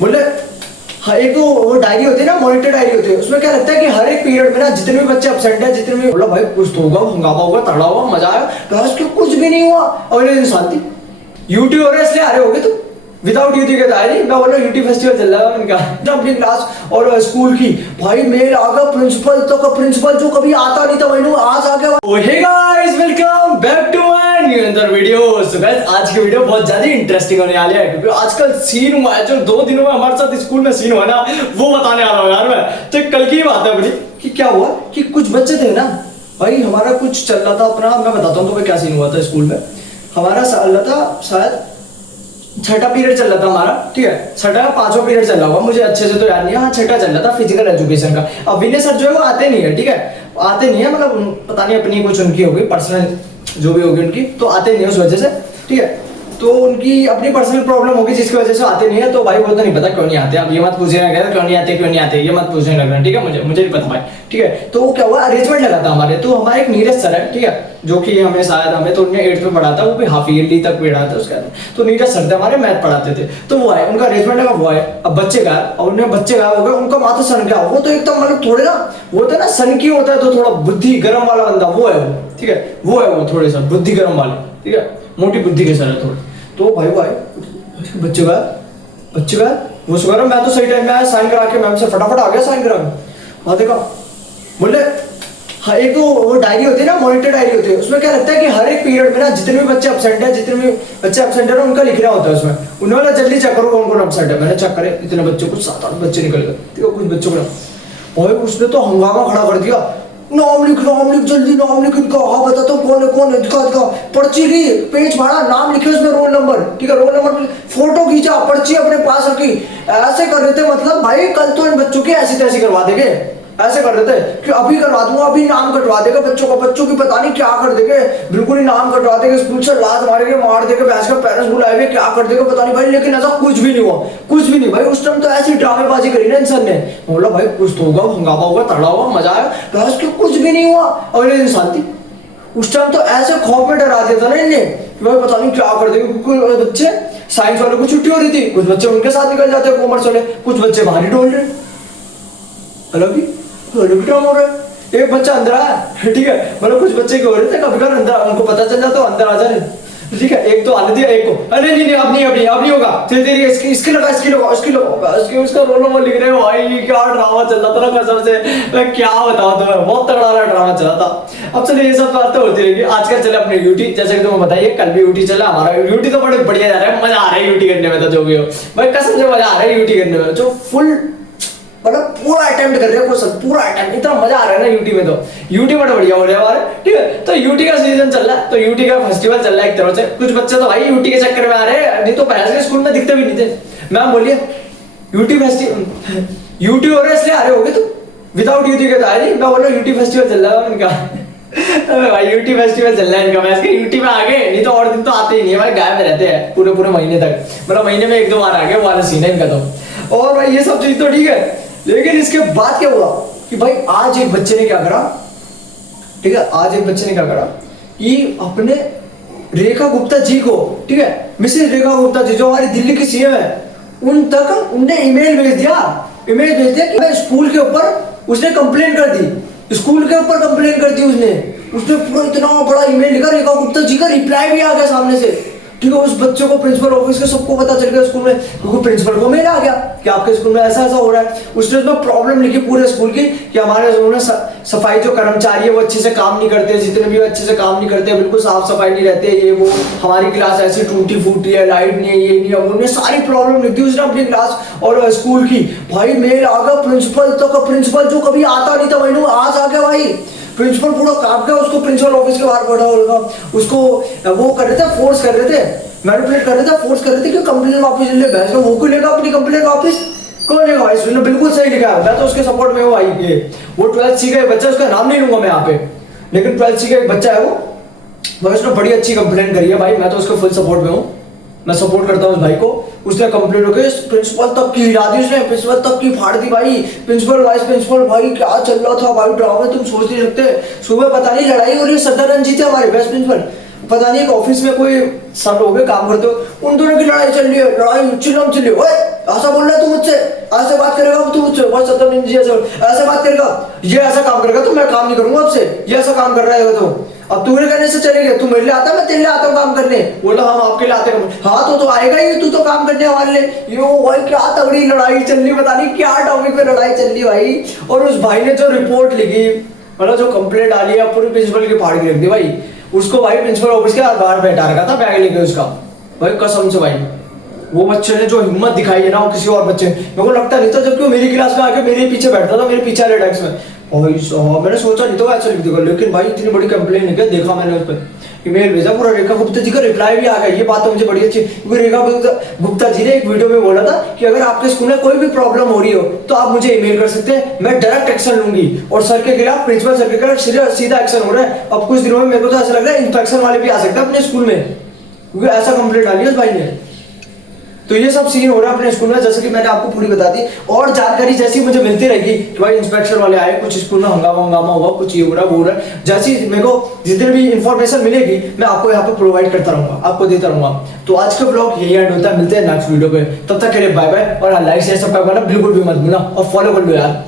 बोले हाँ, एक तो वो डायरी होती है ना, मॉनिटर डायरी होती है, उसमें क्या लगता है कि हर एक पीरियड में ना जितने भी बच्चे एब्सेंट है, जितने भी बोला भाई कुछ तो होगा, हंगामा होगा, तगड़ा होगा, मजा आया, क्लास के कुछ भी नहीं हुआ। अगले दिन शांति। यूटी हो रहा है इसलिए आ रहे होगे तुम, विदाउट यूटी के दायरे नहीं। मैं बोला यूटी फेस्टिवल चल रहा है इनका अपनी क्लास और स्कूल की। भाई मेल आ गया प्रिंसिपल तक, प्रिंसिपल जो कभी आता नहीं था मैंने आज आ गया। Hey guys, welcome back to my new another video. So guys, आज की वीडियो बहुत ज्यादा इंटरेस्टिंग होने वाली है, क्योंकि आजकल सीन हुआ है जो 2 दिनों में हमारे साथ स्कूल में सीन हुआ ना, वो बताने आ रहा हूँ यार मैं। तो कल की बात है अपनी कि क्या हुआ कि कुछ बच्चे थे ना भाई, हमारा कुछ चल रहा था अपना, मैं बताता हूँ तुम्हें क्या सीन हुआ था स्कूल में। हमारा चल रहा था शायद छठा पीरियड चल रहा था हमारा, ठीक है, छठा का 5वां पीरियड चल रहा होगा, मुझे अच्छे से तो याद नहीं है। हाँ, छठा चल रहा था फिजिकल एजुकेशन का। अब विनय सर जो है वो आते नहीं है, ठीक है, आते नहीं है, मतलब पता नहीं अपनी कुछ उनकी होगी पर्सनल, जो भी होगी उनकी, तो आते नहीं है उस वजह से, ठीक है। तो उनकी अपनी पर्सनल प्रॉब्लम होगी जिसकी वजह से आते नहीं है। तो भाई वो तो नहीं पता क्यों नहीं आते, अब ये मत पूछने लगा क्यों नहीं आते, ये मत पूछने लग रहा, ठीक है, मुझे नहीं पता भाई, ठीक है। तो वो क्या हुआ, अरेंजमेंट लगा था हमारे, तो हमारे एक नीरज सर है, ठीक है, जो कि हमें शायद हमें तो उन्होंने 8th में पढ़ा था, वो भी हाफ ईयरली तक पढ़ा था उसका। तो नीरज सर थे हमारे, मैथ पढ़ाते थे, तो वो आए, उनका अरेंजमेंट लगा, वो आए। अब बच्चे गायब, और उन्हें बच्चे गायब हो गए, उनका माथा सन गया। वो तो एकदम मतलब थोड़े ना, वो होता है ना सन की होता है तो थोड़ा बुद्धि गर्म वाला बंदा, वो है वो, ठीक है, वो है वो थोड़े सा बुद्धि गर्म वाले, ठीक है, मोटी बुद्धि के सर है थोड़े। तो भाई वो आए, बच्चे गायब, वो सुगर मैं तो सही टाइम में आया, साइन करा के मैम से फटाफट आ गया साइन करा के। वहां देखा, बोले हाँ, एक तो वो डायरी होती है ना, मॉनिटर डायरी होती है, उसमें क्या लगता है कि हर एक पीरियड में ना जितने भी बच्चे एब्सेंट है उनका लिखना होता है उसमें। उन्होंने जल्दी चेक करो कौन कौन एब्सेंट है, मैंने चेक करे, इतने बच्चे, कुछ 7-8 बच्चे निकल गए, ठीक है, कुछ बच्चों को भाई उसने तो हंगामा खड़ा कर दिया, नाम लिख जल्दी नाम लिख इनका। हाँ बताता हूँ कौन है, दिखा पर्ची ली, पेज फाड़ा, नाम लिखे उसमें, रोल नंबर, ठीक है, रोल नंबर, फोटो खींचा, पर्ची अपने पास रखी। ऐसे कर रहे थे, मतलब भाई कल तो इन बच्चों की ऐसी तैसी करवा देंगे, ऐसे कर रहे थे कि अभी करवा दूंगा, अभी नाम कटवा देगा बच्चों की पता नहीं क्या कर देंगे, बिल्कुल ही नाम कटवा देंगे, स्कूल से लात मारेंगे, मार देंगे, भैंस का पेरेंट्स बुलाएंगे, क्या कर देगा पता नहीं भाई। लेकिन ऐसा कुछ भी नहीं हुआ, कुछ भी नहीं भाई। उस टाइम तो ऐसी ड्रामेबाजी करी ना इंसान ने, बोला भाई कुछ तो होगा, हंगामा होगा, तगड़ा होगा, मजा आया, भैंस के कुछ भी नहीं हुआ। अगले दिन शांति। उस टाइम तो ऐसे खौफ में डरा दिया था ना इनने, भाई पता नहीं क्या कर देंगे, क्योंकि बच्चे साइंस वालों को छुट्टी हो रही थी, कुछ बच्चे उनके साथ निकल जाते हैं कॉमर्स वाले, कुछ बच्चे बाहर ही डोल रहे, अलग ही हो रहा है। एक बच्चा अंदर आया, ठीक है, मतलब कुछ बच्चे क्या हो रहे थे, कभी कभी अंदर उनको पता चल जाता, अंदर आ जाए, ठीक है। एक तो आने दिया, एक को अरे नहीं अब नहीं होगा, धीरे इसकी लगा, उसका रोल नंबर लिख रहे हो। भाई क्या ड्रामा चल रहा था ना, कसम से मैं क्या बताऊं तुम्हें, बहुत तगड़ा ड्रामा चला था। अब चलिए ये सब बात तो होती रहेगी। आजकल चले अपने यूटी, जैसे कि तुम्हें बताइए कल भी यूटी चला हमारा। यूटी तो बड़े बढ़िया जा रहा है, मजा आ रहा है यूटी करने में, तो जो भी हो भाई कसम से मजा आ रहा है यूटी करने में, जो फुल मतलब पूरा अटेम्प्ट कर रहे हो, पूरा अटेम्प्ट, इतना मजा आ रहा है ना यूटी में। तो यूटी बड़ा बढ़िया हो रहा है हमारे, ठीक है। तो यूटी का सीजन चल रहा है, तो यूटी का फेस्टिवल चल रहा है एक तरह से। कुछ बच्चे तो भाई यूटी के चक्कर में आ रहे हैं, नहीं तो पहले के स्कूल में दिखते भी नहीं थे। मैम बोलिए यूटी फेस्टिवल, यूटी हो रहा है इसलिए आ रहे होगे तुम, विदाउट यूटी के दायरे नहीं। मैं बोला यूटी फेस्टिवल चल रहा है इनका भाई यूटी फेस्टिवल चल रहा है इनका, मैं यूटी में आ गए, नहीं तो और दिन तो आते ही नहीं है भाई, गायब रहते हैं पूरे महीने तक, मतलब महीने में 1-2 बार आ गए, वो वाला सीन है इनका। तो और भाई ये सब चीज तो ठीक है, लेकिन इसके बाद क्या हुआ कि भाई आज एक बच्चे ने क्या करा, ठीक है, आज एक बच्चे ने क्या करा कि अपने रेखा गुप्ता जी को, ठीक है, मिसेस रेखा गुप्ता जी जो हमारी दिल्ली की सीएम है, उन तक उनने ईमेल भेज दिया कि स्कूल के ऊपर उसने कंप्लेन कर दी, स्कूल के ऊपर कंप्लेन कर दी उसने पूरा इतना बड़ा ईमेल लिखा, रेखा गुप्ता जी का रिप्लाई भी आ गया सामने से, ठीक है। उस बच्चे को प्रिंसिपल ऑफिस के सबको पता चल गया स्कूल में, क्योंकि प्रिंसिपल को मेल आ गया कि आपके स्कूल में ऐसा हो रहा है। उसने उसमें प्रॉब्लम लिखी पूरे स्कूल की कि हमारे स्कूल में सफाई जो कर्मचारी है वो अच्छे से काम नहीं करते, जितने भी अच्छे से काम नहीं करते, बिल्कुल साफ सफाई नहीं रहते, ये वो, हमारी क्लास ऐसी टूटी फूटी है, लाइट नहीं है, ये नहीं है, उन्होंने सारी प्रॉब्लम लिख दी उसने अपनी क्लास और स्कूल की। भाई मेल आ गया प्रिंसिपल तक, प्रिंसिपल जो कभी आता नहीं था मैंने आज आ गया भाई। प्रिंसिपल पूरा कांप गया, उसको प्रिंसिपल ऑफिस के बाहर बैठा होगा, उसको वो कर रहे थे, फोर्स कर रहे थे, मैनिपुलेट कर रहे थे, फोर्स कर रहे थे कि कंप्लेन वापस ले। बहस में वो क्यों लेगा अपनी कंप्लेन वापस, कौन लेगा भाई? उसने बिल्कुल सही लिखा है, मैं तो उसके सपोर्ट में हूँ भाई। ये वो 12th सी का एक बच्चा, उसका नाम नहीं लूंगा मैं यहाँ पे, लेकिन 12th सी का एक बच्चा है वो, भाई उसने बड़ी अच्छी कंप्लेन करी है भाई, मैं तो उसके फुल सपोर्ट में हूँ, मैं सपोर्ट करता हूँ उस भाई को। उसने कंप्लेंट हो गई, प्रिंसिपल तक की हिला दी उसने, प्रिंसिपल तक की फाड़ दी भाई, प्रिंसिपल वाइस प्रिंसिपल, भाई क्या चल रहा था भाई ड्रामा, तुम सोच नहीं सकते। सुबह पता नहीं लड़ाई हो रही है, सदानंद जी थे हमारे बेस्ट प्रिंसिपल, पता नहीं एक ऑफिस में कोई सब लोग काम करते हो, उन दोनों की लड़ाई चल रही है, लड़ाई चिल्लम चिल्ली, ओए ऐसा बोल रहा है तू ऐसे बात करेगा तू बहुत सत्तर ऐसे बात करेगा, ये ऐसा काम करेगा तो मैं काम नहीं करूंगा आपसे, ये ऐसा काम कर रहा है तो अब तूने करने से चलेगा, तू मेरे लिए आता मैं तेरे लिए आता हूँ काम करने। बोला हम आपके लिए आते हैं। हाँ तो आएगा ही, तू तो काम करने वाले। यो भाई क्या तगड़ी लड़ाई चल रही, पता नहीं क्या टॉपिक पे लड़ाई चल रही भाई। और उस भाई ने जो रिपोर्ट लिखी, मतलब जो कंप्लेंट डाली है पूरी प्रिंसिपल की फाड़ के रख दी भाई। उसको भाई प्रिंसिपल ऑफिस के बाहर बैठा रखा था बैग लेके उसका, भाई कसम से भाई। वो बच्चे ने जो हिम्मत दिखाई है ना, वो किसी और बच्चे मेरे को लगता नहीं था, जबकि वो मेरी क्लास में आके मेरे पीछे बैठता था, मेरे पीछे वाले डेस्क में। भाई साहब मैंने सोचा नहीं था ऐसा लिख देगा, लेकिन भाई इतनी बड़ी कंप्लेन लिखा, देखा मैंने उस पर ईमेल भेजा, पूरा रेखा गुप्ता जी का रिप्लाई भी आ गया। ये बात तो मुझे बड़ी अच्छी, क्योंकि रेखा गुप्ता जी ने एक वीडियो में बोला था कि अगर आपके स्कूल में कोई भी प्रॉब्लम हो रही हो तो आप मुझे ईमेल कर सकते हैं, मैं डायरेक्ट एक्शन लूंगी। और सर के खिलाफ, प्रिंसिपल सर के खिलाफ सीधा एक्शन हो रहा है। अब कुछ दिनों में मेरे को तो ऐसा लग रहा है इंस्पेक्शन वाले भी आ सकते हैं अपने स्कूल में, क्योंकि ऐसा कंप्लेंट डाली है उस भाई ने। तो ये सब सीन हो रहा है अपने स्कूल में, जैसे कि मैंने आपको पूरी बता दी। और जानकारी जैसी मुझे मिलती रहेगी कि भाई इंस्पेक्शन वाले आए, कुछ स्कूल में हंगामा हुआ, कुछ ये हो रहा वो हो रहा है, जैसी मेरे को जितनी भी इंफॉर्मेशन मिलेगी मैं आपको यहाँ पे प्रोवाइड करता रहूंगा, आपको देता रहूंगा। तो आज का ब्लॉग यही एंड होता है, मिलते हैं नेक्स्ट वीडियो पे, तब तक के लिए बाय बाय। और लाइक शेयर सब्सक्राइब करना बिल्कुल भी मत भूलना, और फॉलो कर लो यार।